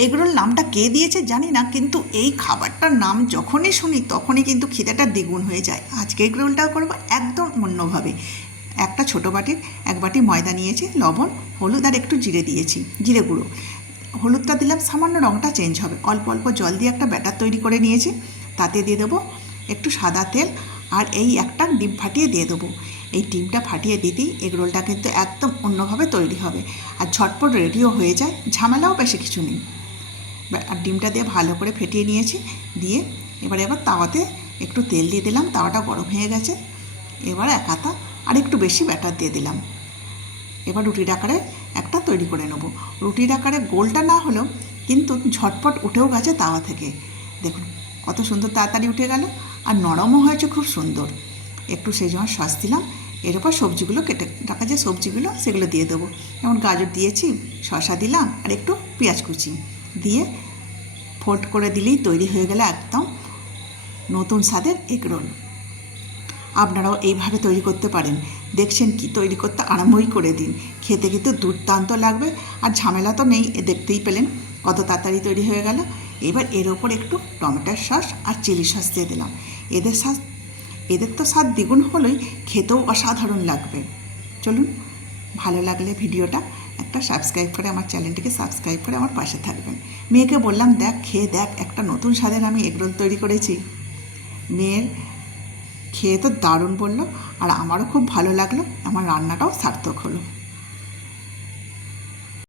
Egg roll নামটা কে দিয়েছে জানি না, কিন্তু এই খাবারটার নাম যখনই শুনি তখনই কিন্তু খিদেটা দ্বিগুণ হয়ে যায়। আজকে এগরোলটা করবো একদম অন্যভাবে। একটা ছোটো বাটির 1 বাটি ময়দা নিয়েছি, লবণ, হলুদ আর একটু জিরে দিয়েছি, জিরে গুঁড়ো। হলুদটা দিলাম সামান্য, রঙটা চেঞ্জ হবে। অল্প অল্প জল দিয়ে একটা ব্যাটার তৈরি করে নিয়েছি, তাতে দিয়ে দেবো একটু সাদা তেল, আর এই একটা ডিম ফাটিয়ে দিয়ে দেবো। এই ডিমটা ফাটিয়ে দিতেই এগরোলটা কিন্তু একদম অন্যভাবে তৈরি হবে, আর ঝটপট রেডিও হয়ে যায়, ঝামেলাও বেশি কিছু নেই। আর ডিমটা দিয়ে ভালো করে ফেটিয়ে নিয়েছি, দিয়ে এবার তাওয়াতে একটু তেল দিয়ে দিলাম, তাওয়াটা গরম হয়ে গেছে। এবার এক হাতা আর একটু বেশি ব্যাটার দিয়ে দিলাম। এবার রুটির আকারে একটা তৈরি করে নেব। রুটির আকারে গোলটা না হলেও কিন্তু ঝটপট উঠেও গেছে তাওয়া থেকে। দেখুন কত সুন্দর তাড়াতাড়ি উঠে গেল, আর নরমও হয়েছে খুব সুন্দর। একটু সেজন্য সস দিলাম। এর উপর সবজিগুলো কেটে রাখা, যে সবজিগুলো সেগুলো দিয়ে দেবো। যেমন গাজর দিয়েছি, শসা দিলাম, আর একটু পেঁয়াজ কুচি দিয়ে ফোল্ড করে দিলেই তৈরি হয়ে গেল একদম নতুন স্বাদের এগরোল। আপনারাও এইভাবে তৈরি করতে পারেন। দেখছেন কি, তৈরি করতে আরম্ভই করে দিন। খেতে কিন্তু দুর্দান্ত লাগবে, আর ঝামেলা তো নেই, দেখতেই পেলেন কত তাড়াতাড়ি তৈরি হয়ে গেল। এবার এর ওপর একটু টমেটোর সস আর চিলি সস দিয়ে দিলাম। এদের তো স্বাদ দ্বিগুণ হলেই খেতেও অসাধারণ লাগবে। চলুন, ভালো লাগলে ভিডিওটা একটা সাবস্ক্রাইব করে, আমার চ্যানেলটিকে সাবস্ক্রাইব করে আমার পাশে থাকবেন। মেয়েকে বললাম, দেখ খেয়ে দেখ, একটা নতুন স্বাদের আমি এগরোল তৈরি করেছি। মেয়ের খেয়ে তো দারুণ বললো, আর আমারও খুব ভালো লাগলো, আমার রান্নাটাও সার্থক হলো।